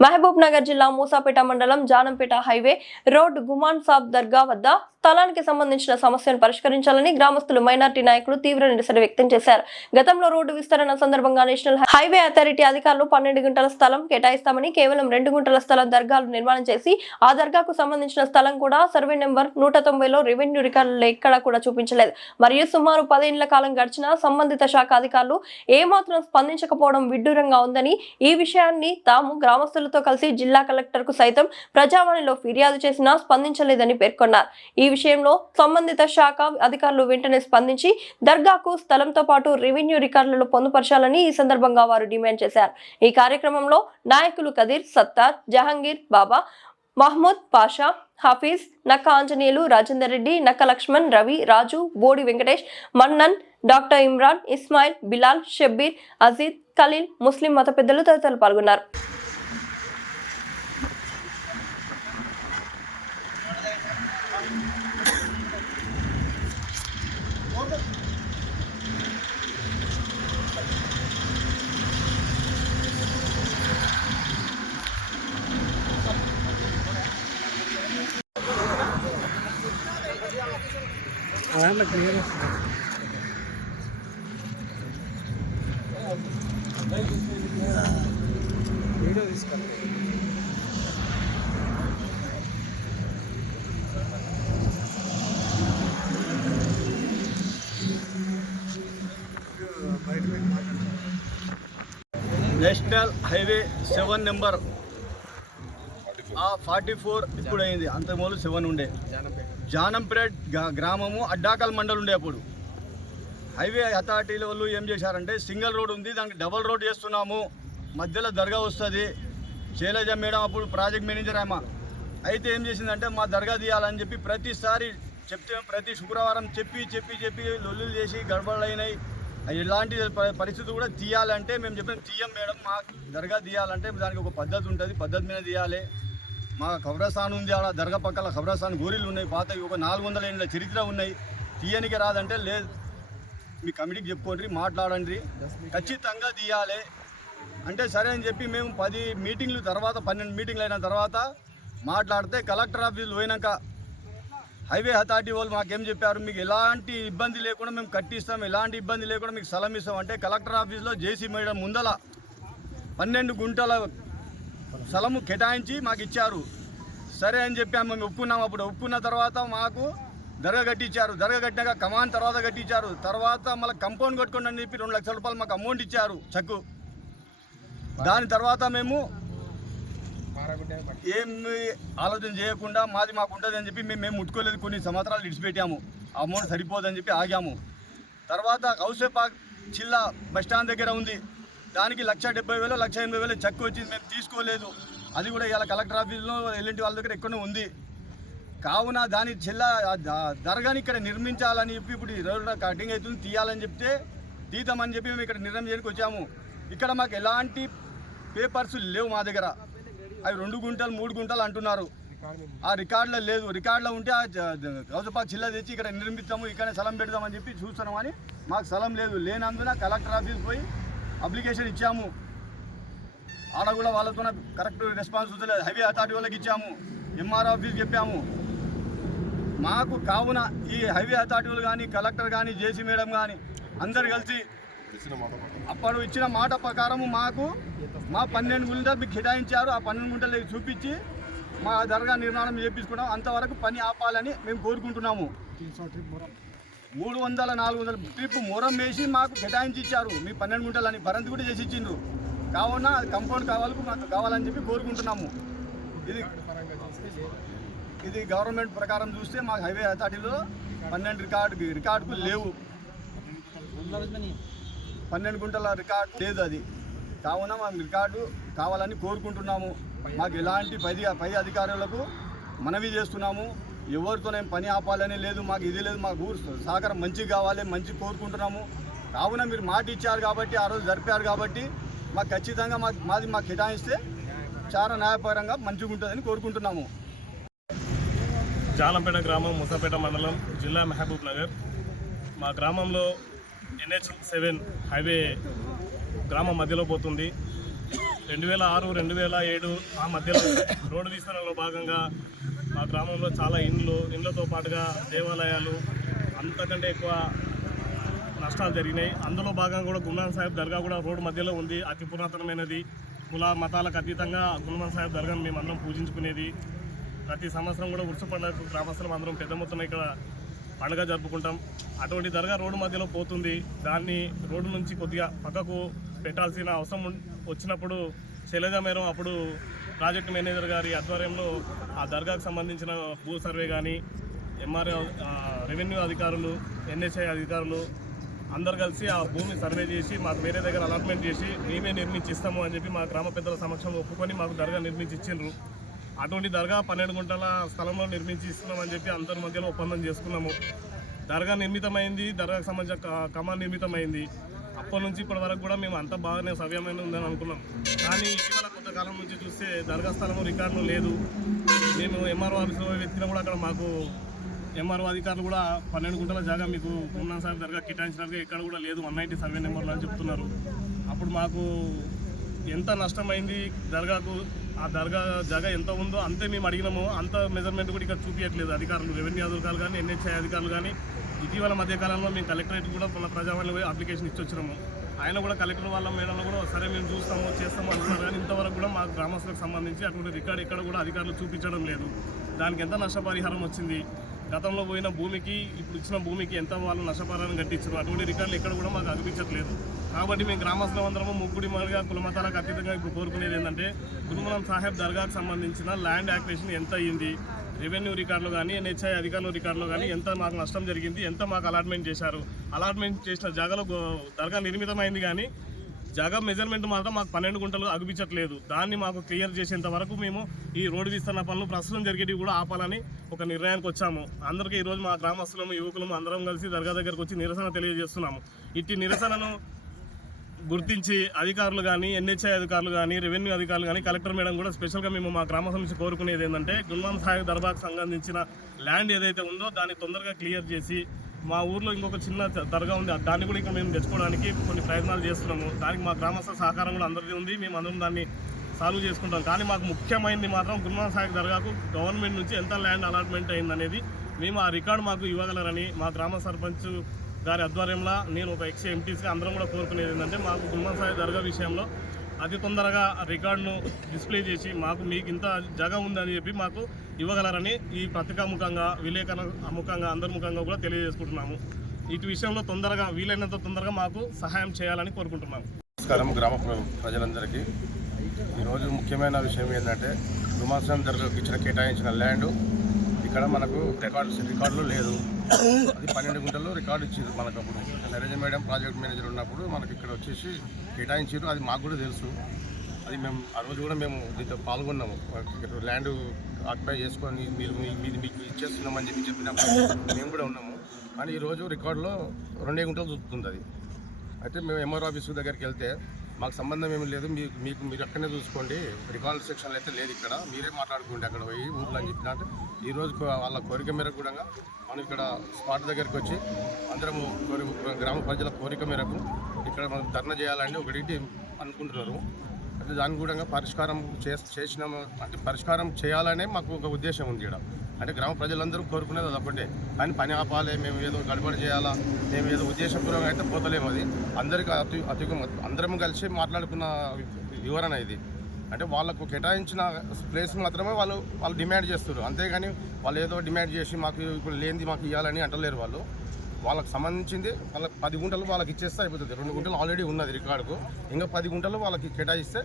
మహబూబ్ నగర్ జిల్లా మూసాపేట మండలం Janampeta highway road Guman Sab దర్గా వద్ద స్థలానికి సంబంధించిన సమస్యను పరిష్కరించాలని గ్రామస్తులు మైనార్టీ నాయకులు తీవ్ర నిరసన వ్యక్తం చేశారు. గతంలో రోడ్డు విస్తరణ సందర్భంగా నేషనల్ హైవే అథారిటీ అధికారులు పన్నెండు గుంటల స్థలం కేటాయిస్తామని కేవలం రెండు గుంటల స్థలం దర్గాలు నిర్మాణం చేసి ఆ దర్గాకు సంబంధించిన స్థలం కూడా సర్వే నెంబర్ నూట తొంభైలో రెవెన్యూ రికార్డులు ఎక్కడా కూడా చూపించలేదు. మరియు సుమారు పదేళ్ళ కాలం గడిచినా సంబంధిత శాఖ అధికారులు ఏమాత్రం స్పందించకపోవడం విడ్డూరంగా ఉందని ఈ విషయాన్ని తాము గ్రామస్తులతో కలిసి జిల్లా కలెక్టర్కు సైతం ప్రజావాణిలో ఫిర్యాదు చేసినా స్పందించలేదని పేర్కొన్నారు. ఈ విషయంలో సంబంధిత శాఖ అధికారులు వెంటనే స్పందించి దర్గాకు స్థలంతో పాటు రెవెన్యూ రికార్డులలో పొందుపరచాలని ఈ సందర్భంగా వారు డిమాండ్ చేశారు. ఈ కార్యక్రమంలో నాయకులు కదీర్ సత్తార్ జహంగీర్ బాబా మహమ్మద్ పాషా హఫీజ్ నక్క ఆంజనేయులు రాజేందర్ రెడ్డి నక్క లక్ష్మణ్ రవి రాజు బోడి వెంకటేష్ మన్నన్ డాక్టర్ ఇమ్రాన్ ఇస్మాయిల్ బిలాల్ షబ్బీర్ అజీద్ ఖలీల్ ముస్లిం మత పెద్దలు తదితరులు పాల్గొన్నారు. National highway seven number forty four ఇప్పుడు అయింది అంతకుముందు సెవెన్ ఉండే. జానంపేట్ గ్రా- గ్రామము అడ్డాకల్ మండల్ ఉండే అప్పుడు. హైవే అథారిటీల వాళ్ళు ఏం చేశారంటే సింగిల్ రోడ్ ఉంది దానికి డబల్ రోడ్ చేస్తున్నాము. మధ్యలో దర్గా వస్తుంది. శైలజ మేడం అప్పుడు ప్రాజెక్ట్ మేనేజర్ ఆమె. అయితే ఏం చేసిందంటే మా దర్గా తీయాలని చెప్పి ప్రతిసారి చెప్తే ప్రతి శుక్రవారం చెప్పి చెప్పి చెప్పి లొల్లులు చేసి గడబడైనాయి ఇలాంటి పరిస్థితి కూడా తీయాలంటే మేము చెప్పిన తీయం మేడం మా దర్గా తీయాలంటే దానికి ఒక పద్ధతి ఉంటుంది. పద్ధతి మీద తీయాలి. మా ఖబరస్థాన్ ఉంది ఆడ దర్గా పక్కల ఖబరస్థాన్ గోరీలు ఉన్నాయి పాతవి ఒక నాలుగు వందల ఏళ్ళ చరిత్ర ఉన్నాయి. తీయనికి రాదంటే లేదు. మీ కమిటీకి చెప్పుకోండి మాట్లాడండి. ఖచ్చితంగా తీయాలి. అంటే సరే అని చెప్పి మేము పది మీటింగ్లు తర్వాత పన్నెండు మీటింగ్లు అయిన తర్వాత మాట్లాడితే కలెక్టర్ ఆఫీసులు పోయినాక హైవే అథారిటీ వాళ్ళు మాకేం చెప్పారు? మీకు ఎలాంటి ఇబ్బంది లేకుండా మేము కట్టిస్తాం ఎలాంటి ఇబ్బంది లేకుండా మీకు స్థలం ఇస్తాం అంటే కలెక్టర్ ఆఫీస్లో జేసీ మేడం ముందల పన్నెండు గుంటల స్థలము కేటాయించి మాకు ఇచ్చారు. సరే అని చెప్పాము మేము ఒప్పుకున్నాం. అప్పుడు ఒప్పుకున్న తర్వాత మాకు దర్గా కట్టించారు. దర్గా కట్టినాక కమాన్ తర్వాత కట్టించారు. తర్వాత మళ్ళీ కంపౌండ్ కట్టుకోండి అని చెప్పి రెండు లక్షల రూపాయలు మాకు అమౌంట్ ఇచ్చారు చెక్కు. దాని తర్వాత మేము ఏమి ఆలోచన చేయకుండా మాది మాకు ఉంటుంది అని చెప్పి మేము మేము ముట్టుకోలేదు. కొన్ని సంవత్సరాలు విడిచిపెట్టాము. అమౌంట్ సరిపోదని చెప్పి ఆగాము. తర్వాత కౌసేపాక్ చిల్లా బస్ స్టాండ్ దగ్గర ఉంది. దానికి లక్ష డెబ్బై వేలు లక్ష ఎనభై వేలు చెక్ వచ్చింది. మేము తీసుకోలేదు. అది కూడా ఇలా కలెక్టర్ ఆఫీస్లో ఎల్ఎన్టీ వాళ్ళ దగ్గర ఎక్కడో ఉంది. కావున దాని జిల్లా దర్గాని ఇక్కడ నిర్మించాలని చెప్పి ఇప్పుడు ఈ కటింగ్ అవుతుంది. తీయాలని చెప్తే తీద్దామని చెప్పి మేము ఇక్కడ నిర్ణయం చేయడానికి వచ్చాము. ఇక్కడ మాకు ఎలాంటి పేపర్స్ లేవు మా దగ్గర. అవి రెండు గుంటలు మూడు గుంటలు అంటున్నారు. ఆ రికార్డులో లేదు. రికార్డులో ఉంటే ఆ గౌజపాక్ చిల్ల తెచ్చి ఇక్కడ నిర్మిస్తాము ఇక్కడ స్థలం పెడదామని చెప్పి చూస్తున్నామని మాకు స్థలం లేదు. లేనందున కలెక్టర్ ఆఫీస్ పోయి అప్లికేషన్ ఇచ్చాము. ఆడ కూడా వాళ్ళతో కరెక్ట్ రెస్పాన్స్ లేదు హైవే అథారిటీ వాళ్ళకి ఇచ్చాము. ఎంఆర్ ఆఫీస్ చెప్పాము. మాకు కావున ఈ హైవే అథారిటీ వాళ్ళు కానీ కలెక్టర్ కానీ జేసీ మేడం కానీ అందరు కలిసి అప్పుడు ఇచ్చిన మాట ప్రకారము మాకు మా పన్నెండు గుంటలు మీకు కేటాయించారు. ఆ పన్నెండు గుంటలు చూపించి మా దర్గా నిర్మాణం చేపించుకున్నాం. అంతవరకు పని ఆపాలని మేము కోరుకుంటున్నాము. మూడు వందల నాలుగు వందల ట్రిప్ మొరం వేసి మాకు కేటాయించి ఇచ్చారు మీ పన్నెండు గుంటలని భరంతి కూడా చేసి ఇచ్చిండ్రు కావున అది కంపౌండ్ కావాలి మాకు కావాలని చెప్పి కోరుకుంటున్నాము. ఇది ఇది గవర్నమెంట్ ప్రకారం చూస్తే మాకు హైవే అథారిటీలో పన్నెండు రికార్డు రికార్డుకు లేవు. పన్నెండు గుంటల రికార్డు లేదు అది. కావున మాకు రికార్డు కావాలని కోరుకుంటున్నాము. మాకు ఎలాంటి పై పై అధికారులకు మనవి చేస్తున్నాము. ఎవరితో నేను పని ఆపాలని లేదు మాకు ఇది లేదు మాకు ఊరు సహకారం మంచిగా కావాలి మంచి కోరుకుంటున్నాము. కావున మీరు మాట ఇచ్చారు కాబట్టి ఆ రోజు జరిపారు కాబట్టి మాకు ఖచ్చితంగా మాకు మాది మాకు కేటాయిస్తే చాలా న్యాయపరంగా మంచిగా ఉంటుందని కోరుకుంటున్నాము. జాలంపేట గ్రామం ముసాపేట మండలం జిల్లా మహబూబ్ నగర్. మా గ్రామంలో ఎన్హెచ్ సెవెన్ హైవే గ్రామం మధ్యలో పోతుంది. రెండు వేల ఆరు రెండు వేల ఏడు ఆ మధ్యలో రోడ్డు విస్తరణలో భాగంగా మా గ్రామంలో చాలా ఇండ్లు ఇండ్లతో పాటుగా దేవాలయాలు అంతకంటే ఎక్కువ నష్టాలు జరిగినాయి. అందులో భాగంగా కూడా గుల్మాన్ సాహెబ్ దర్గా కూడా రోడ్డు మధ్యలో ఉంది. అతి పురాతనమైనది. కుల మతాలకు అతీతంగా గుల్మాన్ సాహెబ్ దర్గాను మేము అందరం పూజించుకునేది. ప్రతి సంవత్సరం కూడా ఉత్సవ పండుగకు గ్రామస్తులం అందరం పెద్ద మొత్తం ఇక్కడ పండుగ జరుపుకుంటాం. అటువంటి దర్గా రోడ్డు మధ్యలో పోతుంది. దాన్ని రోడ్డు నుంచి కొద్దిగా పక్కకు పెట్టాల్సిన అవసరం వచ్చినప్పుడు శైలజ మేరం అప్పుడు ప్రాజెక్ట్ మేనేజర్ గారి ఆధ్వర్యంలో ఆ దర్గాకు సంబంధించిన భూ సర్వే కానీ ఎంఆర్ఏ రెవెన్యూ అధికారులు ఎన్హెచ్ఐ అధికారులు అందరు కలిసి ఆ భూమి సర్వే చేసి మాకు వేరే దగ్గర అలాట్మెంట్ చేసి మేమే నిర్మించి ఇస్తాము అని చెప్పి మా గ్రామ పెద్దల సమక్షంలో ఒప్పుకొని మాకు దర్గా నిర్మించి ఇచ్చిండ్రు అటువంటి దర్గా పన్నెండు గుంటల స్థలంలో నిర్మించి ఇస్తున్నామని చెప్పి అందరి మధ్యలో ఒప్పందం చేసుకున్నాము. దర్గా నిర్మితమైంది దర్గాకు సంబంధించిన క- కమాన్ నిర్మితమైంది. అప్పటి నుంచి ఇప్పటి వరకు కూడా మేము అంత బాగానే సవ్యమైన ఉందని అనుకున్నాం. కానీ ఇటీవల కొంతకాలం నుంచి చూస్తే దర్గా స్థలము రికార్డు లేదు. మేము ఎంఆర్ఓ ఆఫీస్లో వెతికినా కూడా అక్కడ మాకు ఎంఆర్ఓ అధికారులు కూడా పన్నెండు గుంటల జాగా మీకు గుమ్నా సాహెబ్ దర్గా కేటాయించినట్టుగా ఇక్కడ కూడా లేదు. వన్ నైంటీ సర్వే నెంబర్లు అని చెప్తున్నారు. అప్పుడు మాకు ఎంత నష్టమైంది దర్గాకు ఆ దర్గా జాగా ఎంత ఉందో అంతే మేము అడిగినాము. అంత మెజర్మెంట్ కూడా ఇక్కడ చూపించట్లేదు అధికారులు. రెవెన్యూ అధికారులు కానీ ఎన్హెచ్ఐ అధికారులు కానీ ఇటీవల మధ్య కాలంలో మేము కలెక్టరేట్ కూడా మన ప్రజావాణి అప్లికేషన్ ఇచ్చి వచ్చినాము ఆయన కూడా కలెక్టర్ వాళ్ళ మేడంలో కూడా సరే మేము గ్రామస్తులకు సంబంధించి అటువంటి రికార్డు ఎక్కడ కూడా అధికారులు చూపించడం లేదు. దానికి ఎంత నష్టపరిహారం వచ్చింది? గతంలో పోయిన భూమికి ఇప్పుడు ఇచ్చిన భూమికి ఎంత వాళ్ళు నష్టపరిహారం కట్టించారు? అటువంటి రికార్డులు ఎక్కడ కూడా మాకు అనిపించట్లేదు. కాబట్టి మేము గ్రామస్తులం అందరము ముగ్గుడి మాదిరిగా కులమతాలకు అతీతంగా ఇప్పుడు కోరుకునేది ఏంటంటే గురుమలం సాహెబ్ దర్గాకు సంబంధించిన ల్యాండ్ యాక్వేషన్ ఎంత అయ్యింది రెవెన్యూ రికార్డులు కానీ ఎన్హెచ్ఐ అధికారుల రికార్డులు కానీ ఎంత మాకు నష్టం జరిగింది? ఎంత మాకు అలాట్మెంట్ చేశారు? అలాట్మెంట్ చేసిన జాగాలో దర్గా నిర్మితమైంది కానీ జగ మెజర్మెంట్ మాత్రం మాకు పన్నెండు గుంటలు అగుపించట్లేదు. దాన్ని మాకు క్లియర్ చేసేంత వరకు మేము ఈ రోడ్డు విస్తరణ పనులు ప్రస్తుతం జరిగేటివి కూడా ఆపాలని ఒక నిర్ణయానికి వచ్చాము. అందరికీ ఈరోజు మా గ్రామస్తులము యువకులము అందరం కలిసి దర్గా దగ్గరకు వచ్చి నిరసన తెలియజేస్తున్నాము. ఇట్టి నిరసనను గుర్తించి అధికారులు కానీ ఎన్హెచ్ఐ అధికారులు కానీ రెవెన్యూ అధికారులు కానీ కలెక్టర్ మేడం కూడా స్పెషల్గా మేము మా గ్రామ నుంచి కోరుకునేది ఏంటంటే గుల్మాన్ సాహిబ్ దర్బార్కు సంబంధించిన ల్యాండ్ ఏదైతే ఉందో దాన్ని తొందరగా క్లియర్ చేసి మా ఊర్లో ఇంకొక చిన్న దర్గా ఉంది. దాన్ని కూడా ఇక్కడ మేము తెచ్చుకోవడానికి కొన్ని ప్రయత్నాలు చేస్తున్నాము. దానికి మా గ్రామస్థ సహకారం కూడా అందరిది ఉంది. మేము అందరం దాన్ని సాల్వ్ చేసుకుంటాం. కానీ మాకు ముఖ్యమైనది మాత్రం గుల్మాన్ సాహిబ్ దర్గాకు గవర్నమెంట్ నుంచి ఎంత ల్యాండ్ అలాట్మెంట్ అయిందనేది మేము ఆ రికార్డు మాకు ఇవ్వగలరని మా గ్రామ సర్పంచ్ గారి ఆధ్వర్యంలో నేను ఒక ఎక్స్ ఎంటీసీగా అందరం కూడా కోరుకునేది ఏంటంటే మాకు గుల్మాన్ సాయి దర్గా విషయంలో అతి తొందరగా రికార్డును డిస్ప్లే చేసి మాకు మీకు ఇంత జగ ఉందని చెప్పి మాకు ఇవ్వగలరని ఈ పత్రికాముఖంగా విలేకరణ ముఖంగా అందరి ముఖంగా కూడా తెలియజేసుకుంటున్నాము. ఇటు విషయంలో తొందరగా వీలైనంత తొందరగా మాకు సహాయం చేయాలని కోరుకుంటున్నాము. నమస్కారం గ్రామ ప్రజలందరికీ. ఈరోజు ముఖ్యమైన విషయం ఏంటంటే గుమాసం దర్గాకు ఇచ్చిన కేటాయించిన ల్యాండ్ ఇక్కడ మనకు రికార్డు రికార్డులు లేదు. అది పన్నెండు గుంటలు రికార్డు ఇచ్చారు మనకు అప్పుడు శైలజ మేడం ప్రాజెక్ట్ మేనేజర్ ఉన్నప్పుడు మనకి ఇక్కడ వచ్చేసి కేటాయించారు అది మాకు కూడా తెలుసు. అది మేము ఆ రోజు కూడా మేము దీంతో పాల్గొన్నాము. ఇక్కడ ల్యాండ్ ఆక్యుపై చేసుకొని మీరు మీ- మీది మీకు ఇచ్చేస్తున్నామని చెప్పి చెప్పినప్పుడు మేము కూడా ఉన్నాము. కానీ ఈరోజు రికార్డులో రెండే గుంటలు చూస్తుంది అది. అయితే మేము ఎంఆర్ ఆఫీస్ దగ్గరికి వెళ్తే మాకు సంబంధం ఏమీ లేదు. మీకు మీకు మీరు అక్కడనే చూసుకోండి. రికాల్ సెక్షన్ అయితే లేదు ఇక్కడ. మీరే మాట్లాడుకోండి అక్కడ పోయి ఊర్లో అని చెప్పిన ఈరోజు ఈ రోజు వాళ్ళ కోరిక మేరకు కూడా మనం ఇక్కడ స్పాట్ దగ్గరికి వచ్చి అందరము కోరి గ్రామ ప్రజల కోరిక మేరకు ఇక్కడ మనం ధర్నా చేయాలని ఒకటి అనుకుంటున్నారు. అయితే దాని కూడా పరిష్కారం చేసినాము. అంటే పరిష్కారం చేయాలనే మాకు ఒక ఉద్దేశం ఉంది ఇక్కడ. అంటే గ్రామ ప్రజలందరూ కోరుకునేది అది ఒకటే కానీ పని ఆపాలి మేము ఏదో గడబడి చేయాలా మేము ఏదో ఉద్దేశపూర్వకంగా అయితే పోతలేము అది. అందరికీ అతి అతి అందరం కలిసి మాట్లాడుకున్న వివరణ ఇది. అంటే వాళ్ళకు కేటాయించిన ప్లేస్ మాత్రమే వాళ్ళు వాళ్ళు డిమాండ్ చేస్తారు అంతేగాని వాళ్ళు ఏదో డిమాండ్ చేసి మాకు ఇప్పుడు లేనిది మాకు ఇవ్వాలని అంటలేరు వాళ్ళు. వాళ్ళకి సంబంధించింది వాళ్ళకి పది గుంటలు వాళ్ళకి ఇచ్చేస్తే అయిపోతుంది. రెండు గుంటలు ఆల్రెడీ ఉన్నది రికార్డుకు. ఇంకా పది గుంటలు వాళ్ళకి కేటాయిస్తే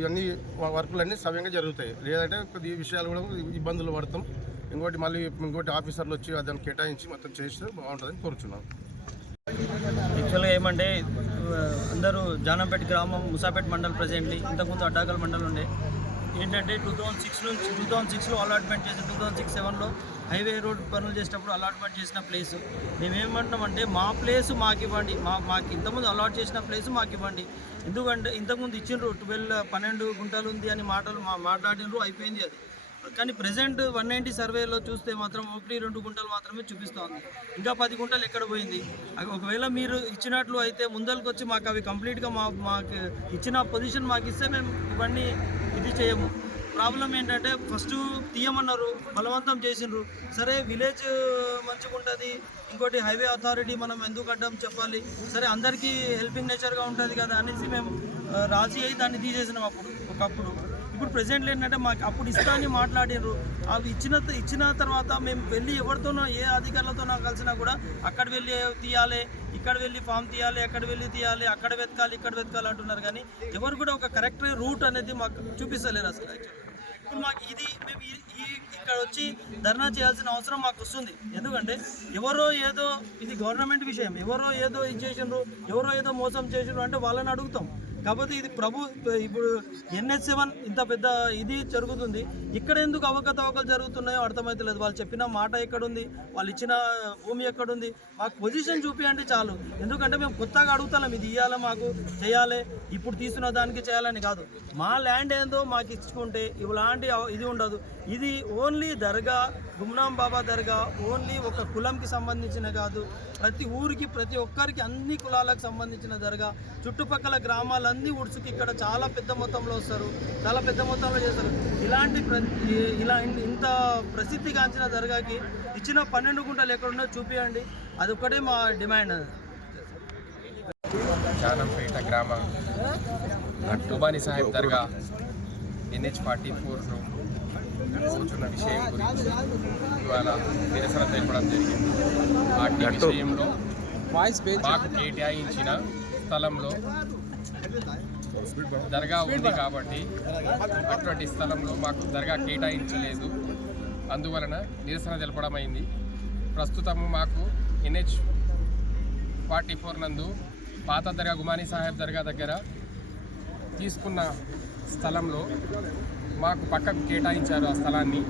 ఇవన్నీ వర్కులు అన్నీ సవ్యంగా జరుగుతాయి. లేదంటే కొద్ది విషయాలు కూడా ఇబ్బందులు పడతాం. ఇంకోటి మళ్ళీ ఇంకోటి ఆఫీసర్లు వచ్చి దాన్ని కేటాయించి మొత్తం చేస్తే బాగుంటుందని కోరుచున్నాం. యాక్చువల్గా ఏమంటే అందరూ జానంపేట గ్రామం ముసాపేట మండల్ ప్రజెంట్లీ ఇంతకుముందు అడ్డాకల్ మండల్ ఉండే ఏంటంటే టూ థౌజండ్ సిక్స్ నుంచి టూ థౌజండ్ సిక్స్లో అలాట్మెంట్ చేసి టూ థౌజండ్ సిక్స్ సెవెన్లో హైవే రోడ్ పనులు చేసేటప్పుడు అలాట్మెంట్ చేసిన ప్లేస్. మేమేమంటున్నామంటే మా ప్లేస్ మాకు ఇవ్వండి. మా మాకు ఇంతకుముందు అలాట్ చేసిన ప్లేస్ మాకు ఇవ్వండి. ఎందుకంటే ఇంతకుముందు ఇచ్చిండ్రు ట్వెల్వ్ పన్నెండు గుంటలు ఉంది అని మాటలు మా మాట్లాడినరు అయిపోయింది అది. కానీ ప్రజెంట్ వన్ నైంటీ సర్వేలో చూస్తే మాత్రం ఒకటి రెండు గుంటలు మాత్రమే చూపిస్తోంది. ఇంకా పది గుంటలు ఎక్కడ పోయింది? ఒకవేళ మీరు ఇచ్చినట్లు అయితే ముందరికి వచ్చి మాకు అవి కంప్లీట్గా మా మాకు ఇచ్చిన పొజిషన్ మాకు ఇస్తే మేము ఇవన్నీ ఇది చేయము. ప్రాబ్లం ఏంటంటే ఫస్ట్ తీయమన్నారు బలవంతం చేసిండ్రు. సరే విలేజ్ మంచిగా ఉంటుంది. ఇంకోటి హైవే అథారిటీ మనం ఎందుకు అడ్డం చెప్పాలి? సరే అందరికీ హెల్పింగ్ నేచర్గా ఉంటుంది కదా అనేసి మేము ఆ, రాజీ అయ్యి దాన్ని తీసేసినాం అప్పుడు ఒకప్పుడు. ఇప్పుడు ప్రెసెంట్లో ఏంటంటే మాకు అప్పుడు ఇస్తా అని మాట్లాడినారు అవి ఇచ్చిన ఇచ్చిన తర్వాత మేము వెళ్ళి ఎవరితోనో ఏ అధికారులతోనో కలిసినా కూడా అక్కడ వెళ్ళి తీయాలి ఇక్కడ వెళ్ళి ఫామ్ తీయాలి అక్కడ వెళ్ళి తీయాలి అక్కడ వెతకాలి ఇక్కడ వెతకాలి అంటున్నారు. కానీ ఎవరు కూడా ఒక కరెక్ట్ రూట్ అనేది మాకు చూపిస్తలేరు అసలు యాక్చువల్గా ఇప్పుడు మాకు ఇది మేము ఈ ఇక్కడ వచ్చి ధర్నా చేయాల్సిన అవసరం మాకు వస్తుంది. ఎందుకంటే ఎవరో ఏదో ఇది గవర్నమెంట్ విషయం. ఎవరో ఏదో ఇది చేసిండ్రు ఎవరో ఏదో మోసం చేసిండ్రు అంటే వాళ్ళని అడుగుతాం. కాకపోతే ఇది ప్రభు ఇప్పుడు ఎన్హెచ్ సెవెన్ ఇంత పెద్ద ఇది జరుగుతుంది. ఇక్కడ ఎందుకు అవకతవకలు జరుగుతున్నాయో అర్థమవుతలేదు వాళ్ళు చెప్పిన మాట ఎక్కడుంది? వాళ్ళు ఇచ్చిన భూమి ఎక్కడుంది? మాకు పొజిషన్ చూపియండి చాలు. ఎందుకంటే మేము కొత్తగా అడుగుతాం ఇది ఇవ్వాలి మాకు చేయాలి. ఇప్పుడు తీసుకున్న దానికి చేయాలని కాదు. మా ల్యాండ్ ఏందో మాకు ఇచ్చుకుంటే ఇలాంటి ఇది ఉండదు. ఇది ఓన్లీ దర్గా గుమ్నాం బాబా దర్గా ఓన్లీ ఒక కులంకి సంబంధించిన కాదు. ప్రతి ఊరికి ప్రతి ఒక్కరికి అన్ని కులాలకు సంబంధించిన దర్గా చుట్టుపక్కల గ్రామాలన్నీ ఉడుచుకి ఇక్కడ చాలా పెద్ద మొత్తంలో వస్తారు. చాలా పెద్ద మొత్తంలో చేస్తారు. ఇలాంటి ఇలా ఇంత ప్రసిద్ధిగాంచిన దర్గాకి ఇచ్చిన పన్నెండు గుంటలు ఎక్కడున్నా చూపించండి అది ఒక్కటే మా డిమాండ్. గ్రామ. టుబాని సాహెబ్ దర్గా. ఎన్హెచ్ ఫార్టీ ఫోర్ను కూర్చున్న విషయం గురించి ఇవాళ నిరసన తెలపడం జరిగింది. వాటి విషయంలో మాకు కేటాయించిన స్థలంలో దర్గా ఉంది కాబట్టి అటువంటి స్థలంలో మాకు దర్గా కేటాయించలేదు. అందువలన నిరసన తెలపడం అయింది ప్రస్తుతము మాకు ఎన్హెచ్ ఫార్టీ ఫోర్ నందు పాత దర్గా గుమానీ సాహెబ్ దర్గా దగ్గర తీసుకున్న స్థలంలో మాకు పక్కకు కేటాయించారు ఆ స్థలాన్ని.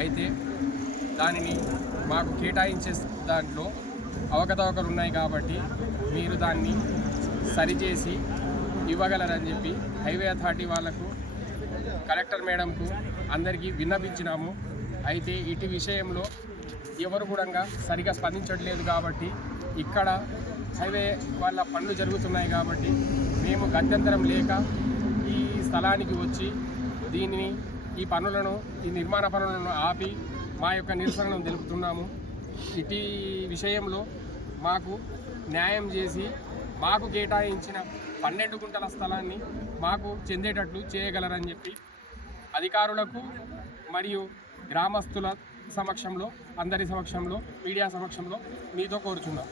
అయితే దానిని మాకు కేటాయించే దాంట్లో అవకతవకలు ఉన్నాయి కాబట్టి మీరు దాన్ని సరిచేసి ఇవ్వగలరని చెప్పి హైవే అథారిటీ వాళ్ళకు కలెక్టర్ మేడంకు అందరికీ విన్నపించినాము. అయితే ఇటు విషయంలో ఎవరు కూడా సరిగా స్పందించట్లేదు కాబట్టి ఇక్కడ హైవే వాళ్ళ పనులు జరుగుతున్నాయి కాబట్టి మేము గత్యంతరం లేక స్థలానికి వచ్చి దీనిని ఈ పనులను ఈ నిర్మాణ పనులను ఆపి మా యొక్క నిరసనను తెలుపుతున్నాము. ఇటీ విషయంలో మాకు న్యాయం చేసి మాకు కేటాయించిన పన్నెండు గుంటల స్థలాన్ని మాకు చెందేటట్లు చేయగలరని చెప్పి అధికారులకు మరియు గ్రామస్తుల సమక్షంలో అందరి సమక్షంలో మీడియా సమక్షంలో మీతో కోరుచున్నాం.